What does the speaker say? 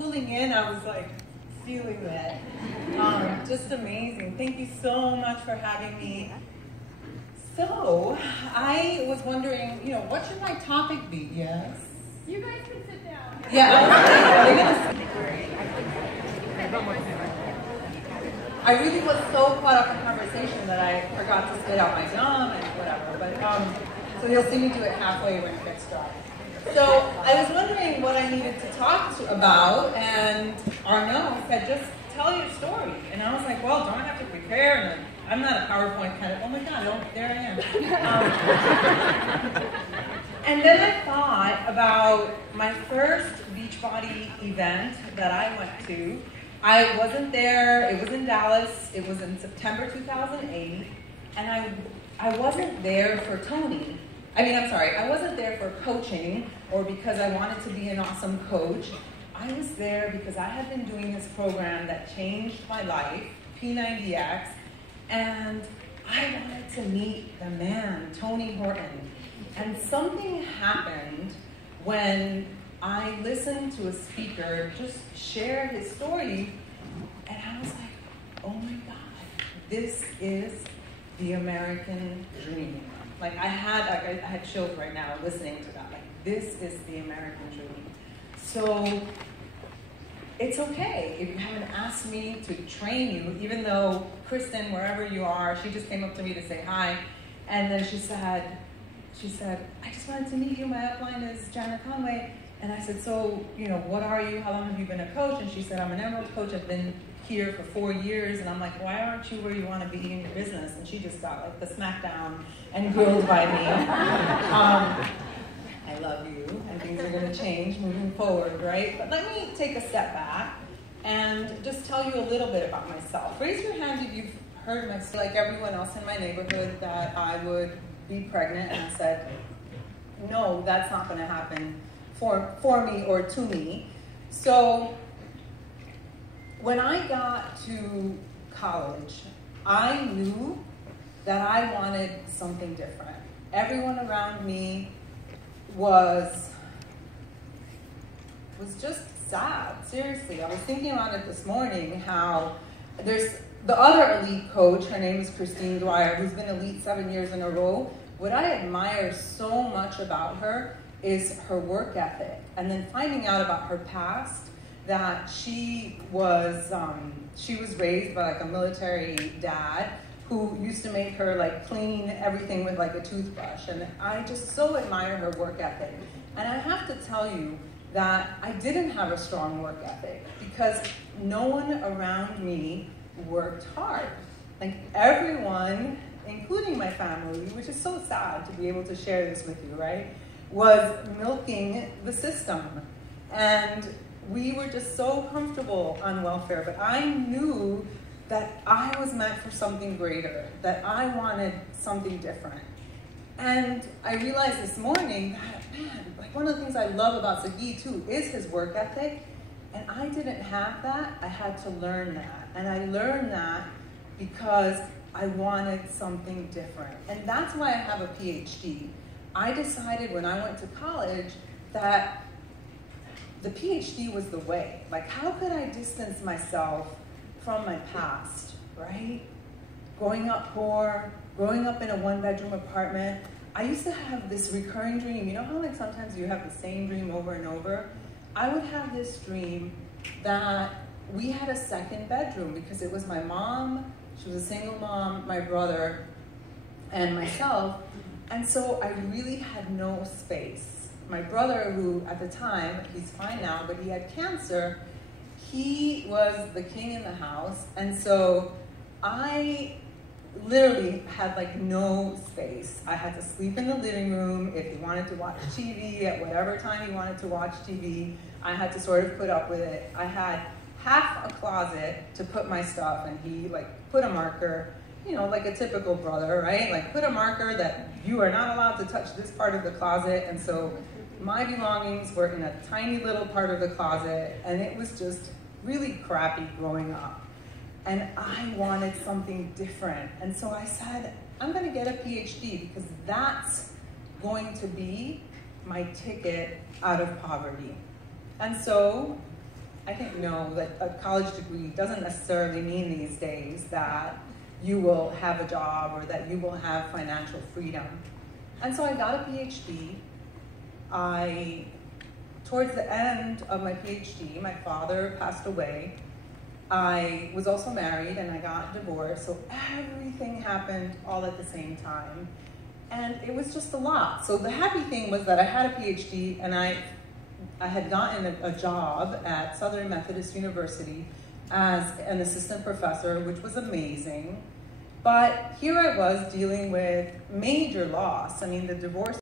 pulling in, I was like feeling that. Just amazing. Thank you so much for having me. So, I was wondering, what should my topic be? Yes? You guys can sit down. Yeah, I really was so caught up in conversation that I forgot to spit out my gum and whatever. But so you'll see me do it halfway when it gets dry. So I was wondering what I needed to talk about, and Arnaud said, just tell your story. And I was like, well, don't I have to prepare? And I'm not a PowerPoint kind of, oh my God, there I am. And then I thought about my first Beachbody event that I went to. I wasn't there, it was in Dallas, it was in September 2008, and I wasn't there for Tony. I wasn't there for coaching or because I wanted to be an awesome coach. I was there because I had been doing this program that changed my life, P90X, and I wanted to meet the man, Tony Horton. And something happened when I listened to a speaker just share his story, and I was like, oh my God, this is the American dream. Like I had chills right now listening to that. Like, this is the American dream. So it's okay if you haven't asked me to train you, even though Kristen, wherever you are, she just came up to me to say hi, and then she said, I just wanted to meet you. My upline is Janet Conway. And I said, so, what are you? How long have you been a coach? And she said, I'm an Emerald coach. I've been here for 4 years. And I'm like, why aren't you where you want to be in your business? And she just got like the smackdown and grilled by me. I love you, and things are going to change moving forward, right? But let me take a step back and just tell you a little bit about myself. Raise your hand if you've heard my story, like everyone else in my neighborhood, that I would be pregnant. And I said, no, that's not going to happen for me or to me. So when I got to college, I knew that I wanted something different. Everyone around me was just sad, seriously. I was thinking about it this morning, how there's the other elite coach, her name is Christine Dwyer, who's been elite 7 years in a row. What I admire so much about her is her work ethic, and then finding out about her past, that she was raised by like a military dad who used to make her like clean everything with like a toothbrush, and I just so admire her work ethic. And I have to tell you that I didn't have a strong work ethic because no one around me worked hard. Like everyone, including my family, which is so sad to be able to share this with you, right, was milking the system. And we were just so comfortable on welfare, but I knew that I was meant for something greater, that I wanted something different. And I realized this morning that, man, like one of the things I love about Sagi too is his work ethic, and I didn't have that. I had to learn that, and I learned that because I wanted something different. And that's why I have a PhD. I decided when I went to college that the PhD was the way. Like, how could I distance myself from my past, right? Growing up poor, growing up in a one-bedroom apartment, I used to have this recurring dream. You know how like sometimes you have the same dream over and over? I would have this dream that we had a second bedroom because it was my mom, she was a single mom, my brother, and myself. And so I really had no space. My brother, who at the time, he's fine now, but he had cancer, he was the king in the house. And so I literally had like no space. I had to sleep in the living room. If he wanted to watch TV at whatever time he wanted to watch TV, I had to sort of put up with it. I had half a closet to put my stuff, and he like put a marker, you know, like a typical brother, right? Like put a marker that you are not allowed to touch this part of the closet. And so my belongings were in a tiny little part of the closet, and it was just really crappy growing up. And I wanted something different. And so I said, I'm gonna get a PhD because that's going to be my ticket out of poverty. And so I didn't know that a college degree doesn't necessarily mean these days that you will have a job or that you will have financial freedom. And so I got a PhD. Towards the end of my PhD, my father passed away. I was also married and I got divorced, so everything happened all at the same time. And it was just a lot. So the happy thing was that I had a PhD and I had gotten a job at Southern Methodist University as an assistant professor, which was amazing. But here I was dealing with major loss. I mean, the divorce